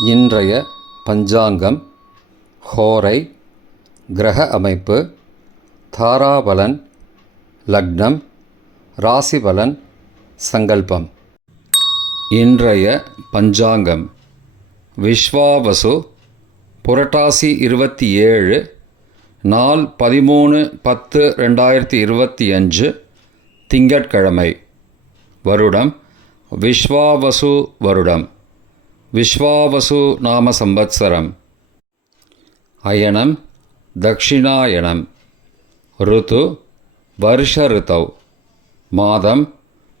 இன்றைய பஞ்சாங்கம், ஹோரை, கிரக அமைப்பு, தாராபலன், லக்னம், ராசிபலன், சங்கல்பம். இன்றைய பஞ்சாங்கம் விஸ்வாவசு, புரட்டாசி 27, நாள் 13/10/2025, திங்கட்கிழமை. வருடம் விஸ்வாவசு வருடம். விஸ்வாவசு நாம சம்பத்சரம். அயனம் தக்ஷிணாயனம். ருத்து வருஷ ருத்தௌ. மாதம்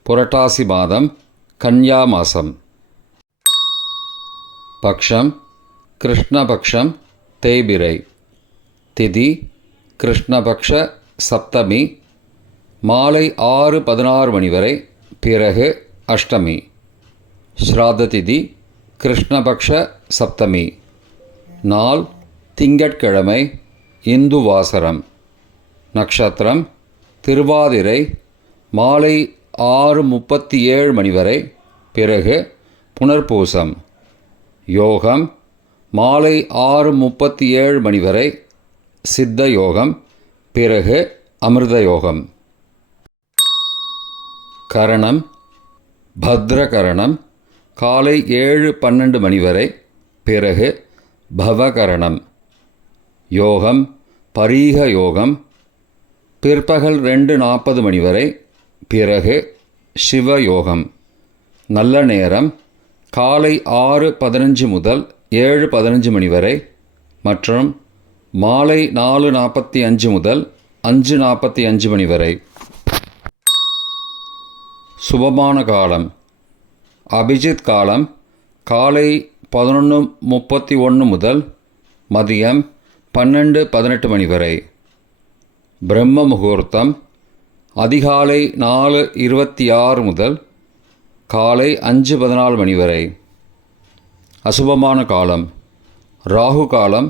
புரட்டாசி மாதம், கன்யா மாசம். பக்ஷம் கிருஷ்ணபக்ஷம், தேய்பிரை. திதி கிருஷ்ணபக்ஷ சப்தமி, மாலை 6:16 மணி வரை, பிறகு அஷ்டமி. ஸ்ராத்த திதி கிருஷ்ணபக்ஷ சப்தமி. நாள் திங்கட்கிழமை, இந்து வாசரம். நக்ஷத்திரம் திருவாதிரை, மாலை 6:37 மணி வரை, பிறகு புனர்பூசம். யோகம் மாலை 6:37 மணி வரை, சித்த யோகம், பிறகு அமிர்த யோகம். கரணம் பத்ரகரணம், காலை 7:12 மணி வரை, பிறகு பவகரணம். யோகம் பரீக யோகம், பிற்பகல் 2:40 மணி வரை, பிறகு சிவயோகம். நல்ல நேரம் காலை 6:15 முதல் 7:15 மணி வரை, மற்றும் மாலை 4:45 முதல் 5:45 மணி வரை. சுபமான காலம் அபிஜித் காலம் காலை 11:31 முதல் மதியம் 12:18 மணி வரை. பிரம்ம முகூர்த்தம் அதிகாலை 4:26 முதல் காலை 5:14 மணி வரை. அசுபமான காலம் ராகு காலம்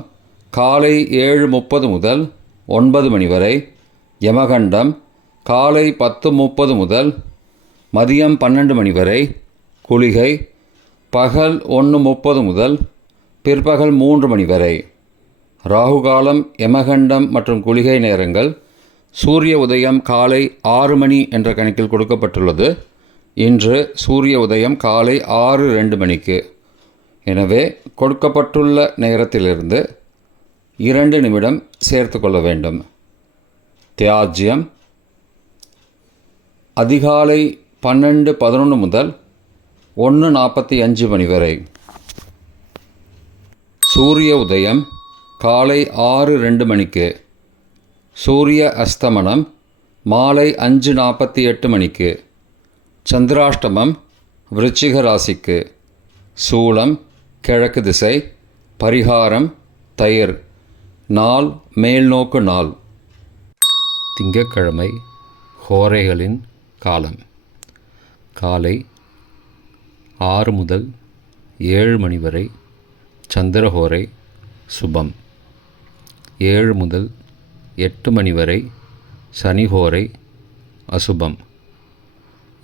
காலை 7:30 முதல் 9 மணி வரை. யமகண்டம் காலை 10:30 முதல் மதியம் 12 மணி வரை. குளிகை பகல் 1:30 முதல் பிற்பகல் 3 மணி வரை. ராகுகாலம், யமகண்டம் மற்றும் குளிகை நேரங்கள் சூரிய உதயம் காலை 6 மணி என்ற கணக்கில் கொடுக்கப்பட்டுள்ளது. இன்று சூரிய உதயம் காலை 6:02 மணிக்கு. எனவே கொடுக்கப்பட்டுள்ள நேரத்திலிருந்து 2 நிமிடம் சேர்த்து கொள்ள வேண்டும். தியாஜ்யம் அதிகாலை 12:11 முதல் 1:45 மணி வரை. சூரிய உதயம் காலை 6:02 மணிக்கு. சூரிய அஸ்தமனம் மாலை 5:48 மணிக்கு. சந்திராஷ்டமம் விருச்சிக ராசிக்கு. சூலம் கிழக்கு திசை. பரிகாரம் தயிர். நாள் மேல்நோக்கு நாள். திங்கட்கிழமை ஹோரைகளின் காலம் காலை 6 முதல் 7 மணி வரை சந்திரஹோரை சுபம். 7 முதல் 8 மணி வரை சனிஹோரை அசுபம்.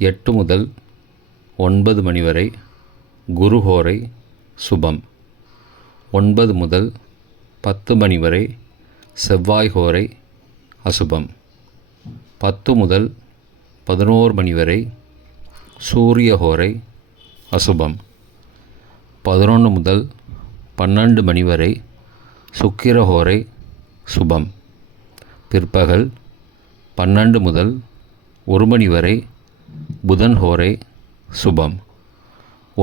8 முதல் 9 மணி வரை குருஹோரை சுபம். 9 முதல் 10 மணி வரை செவ்வாய்ஹோரை அசுபம். 10 முதல் 11 மணி வரை சூரியஹோரை அசுபம். 11 முதல் 12 மணி வரை சுக்கிரஹோரை சுபம். பிற்பகல் 12 முதல் 1 மணி வரை புதன்ஹோரை சுபம்.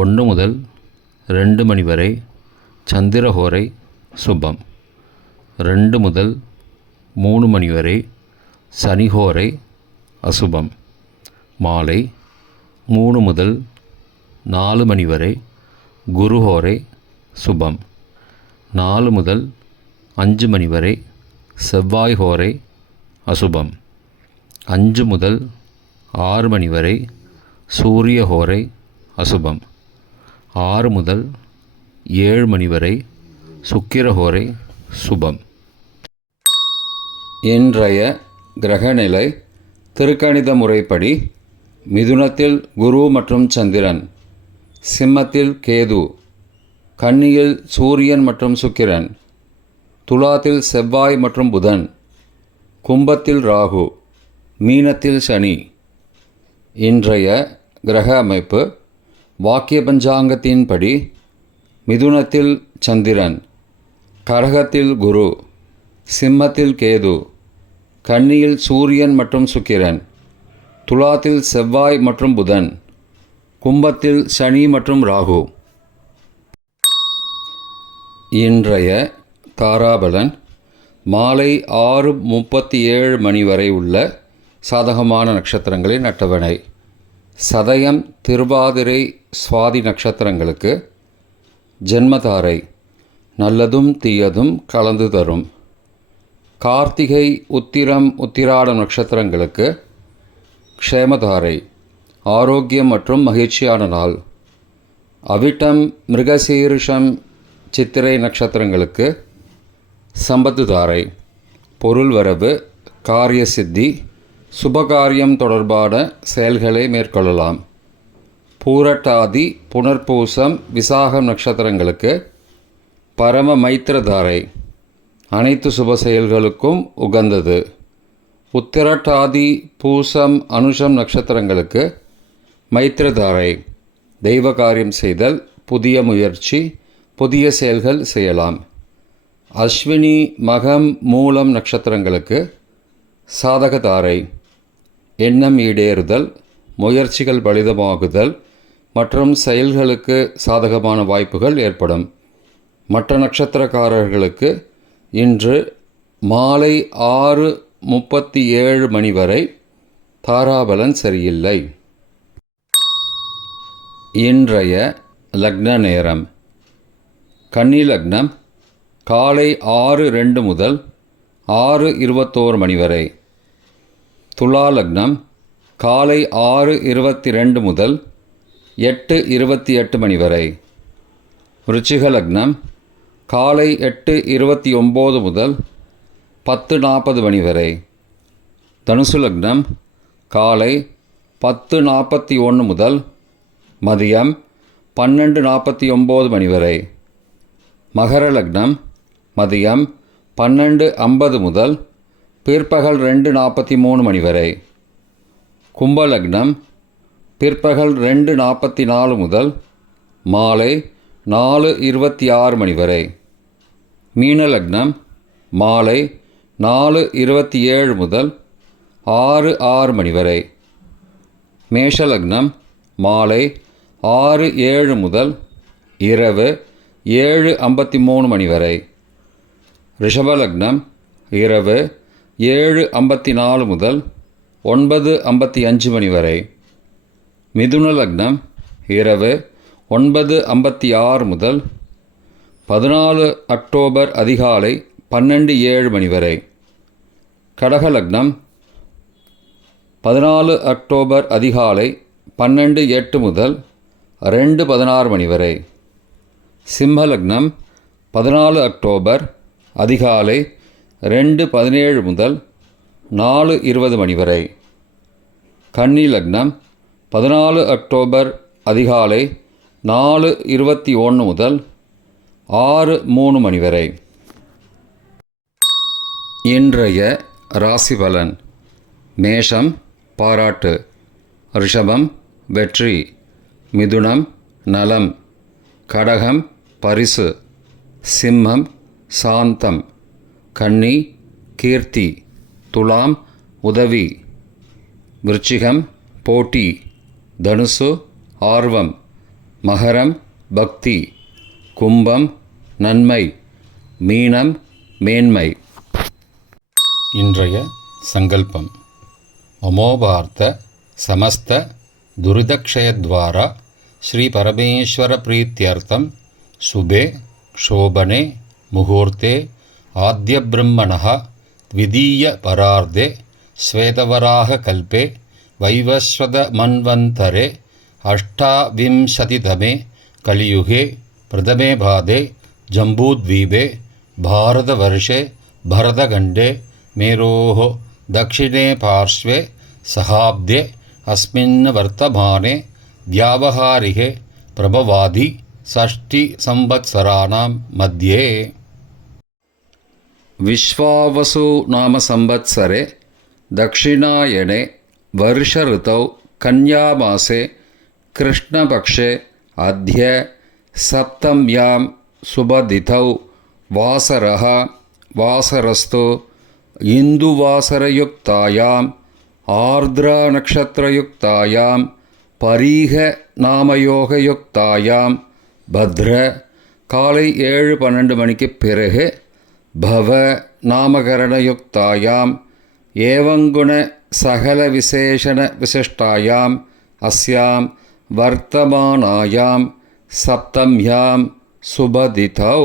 1 முதல் 2 மணி வரை சந்திரஹோரை சுபம். 2 முதல் 3 மணி வரை சனிஹோரை அசுபம். மாலை 3 முதல் 4 மணி வரை குருஹோரை சுபம். 4 முதல் 5 மணி வரை செவ்வாய்ஹோரை அசுபம். 5 முதல் 6 மணி வரை சூரியஹோரை அசுபம். 6 முதல் 7 மணி வரை சுக்கிரஹோரை சுபம். இன்றைய கிரகநிலை திருக்கணித முறைப்படி மிதுனத்தில் குரு மற்றும் சந்திரன், சிம்மத்தில் கேது, கன்னியில் சூரியன் மற்றும் சுக்கிரன், துலாத்தில் செவ்வாய் மற்றும் புதன், கும்பத்தில் ராகு, மீனத்தில் சனி. இன்றைய கிரக அமைப்பு வாக்கிய பஞ்சாங்கத்தின்படி மிதுனத்தில் சந்திரன், கடகத்தில் குரு, சிம்மத்தில் கேது, கன்னியில் சூரியன் மற்றும் சுக்கிரன், துலாத்தில் செவ்வாய் மற்றும் புதன், கும்பத்தில் சனி மற்றும் ராகு. இன்றைய தாராபலன் மாலை 6:37 மணி வரை உள்ள சாதகமான நட்சத்திரங்களின் அட்டவணை. சதயம், திருவாதிரை, சுவாதி நட்சத்திரங்களுக்கு ஜென்மதாரை நல்லதும் தீயதும் கலந்து தரும். கார்த்திகை, உத்திரம், உத்திராடம் நட்சத்திரங்களுக்கு க்ஷேமதாரை ஆரோக்கியம் மற்றும் மகிழ்ச்சியான நாள். அவிட்டம், மிருகசீரிஷம், சித்திரை நட்சத்திரங்களுக்கு சம்பத்துதாரை பொருள் வரவு, காரிய சித்தி, சுபகாரியம் தொடர்பான செயல்களை மேற்கொள்ளலாம். பூரட்டாதி, புனர்பூசம், விசாகம் நட்சத்திரங்களுக்கு பரம மைத்திரதாரை அனைத்து சுப செயல்களுக்கும் உகந்தது. உத்திரட்டாதி, பூசம், அனுஷம் நட்சத்திரங்களுக்கு மைத்திரதாரை தெய்வ காரியம் செய்தல், புதிய முயற்சி, புதிய செயல்கள் செய்யலாம். அஸ்வினி, மகம், மூலம் நட்சத்திரங்களுக்கு சாதகதாரை எண்ணம் ஈடேறுதல், முயற்சிகள் பலிதமாகுதல் மற்றும் செயல்களுக்கு சாதகமான வாய்ப்புகள் ஏற்படும். மற்ற நட்சத்திரக்காரர்களுக்கு இன்று மாலை 6:37 மணி வரை தாராபலன் சரியில்லை. இன்றைய லக்ன நேரம். கன்னி லக்னம் காலை 6:02 முதல் 6:21 மணி வரை. துலா லக்னம் காலை 6:22 முதல் 8:28 மணி வரை. விருச்சிக லக்னம் காலை 8:29 முதல் 10:40 மணி வரை. தனுசு லக்னம் காலை 10:41 முதல் மதியம் 12:49 மணி வரை. மகர லக்னம் மதியம் 12:50 முதல் பிற்பகல் 2:43 மணி வரை. கும்ப லக்னம் பிற்பகல் 2:44 முதல் மாலை 4:26 மணி வரை. மீன லக்னம் மாலை 4:27 முதல் 6:06 மணி வரை. மேஷ லக்னம் மாலை 6:07 முதல் இரவு 7:53 மணி வரை. ரிஷப லக்னம் இரவு 7:54 முதல் 9:55 மணி வரை. மிதுன லக்னம் இரவு 9:56 முதல் 14 அக்டோபர் அதிகாலை 12:07 மணி வரை. கடக லக்னம் 14 அக்டோபர் அதிகாலை 12:08 முதல் 2:16 மணி வரை. சிம்ம லக்னம் 14 அக்டோபர் அதிகாலை 2:17 முதல் 4:20 மணி வரை. கன்னி லக்னம் 14 அக்டோபர் அதிகாலை 4:21 முதல் 6:03 மணி வரை. இன்றைய ராசி பலன். மேஷம் பாராட்டு, ரிஷபம் வெற்றி, மிதுனம் நலம், கடகம் பரிசு, சிம்மம் சாந்தம், கன்னி கீர்த்தி, துலாம் உதவி, விருச்சிகம் போட்டி, தனுசு ஆர்வம், மகரம் பக்தி, கும்பம் நன்மை, மீனம் மேன்மை. இன்றைய சங்கல்பம். அமோபார்த்த சமஸ்த துரிதக்ஷயத்வாரா ஸ்ரீ பரமேஸ்வர பிரீத்யர்த்தம் சுபே க்ஷோபனே முகூர்த்தே ஆத்யப்ரம்மணः த்விதீய பரார்த்தே ஸ்வேதவராக கல்பே வைவஸ்வத மன்வந்தரே அஷ்டாவிம்சதிதமே கலியுகே பிரதமே பாதே ஜம்பூத்வீபே பாரதவர்ஷே பரதகண்டே மேரோः दक्षिणे पार्श्वे सहाब्दे अस्मिन् वर्तमाने व्यावहारिके प्रभवादि षष्टिसंवत्सराणां मध्ये विश्वावसु नाम संवत्सरे दक्षिणायने वर्षऋतौ कन्यामासे कृष्णपक्षे अद्य सप्तम्यां शुभतिथौ वासरः वासरस्तु इन्दुवासरयुक्तायाम् आर्द्रानक्षत्रयुक्तायां பரீக பத்ர காலை 7:12 மணிக்கு பிறகு பவ நாமகரணயுக்தாயாம் ஏவங்குண சகல விசேஷண விசிஷ்டாயாம் அஸ்யாம் வர்த்தமானாயாம் சப்தம்யாம் சுபதிதௌ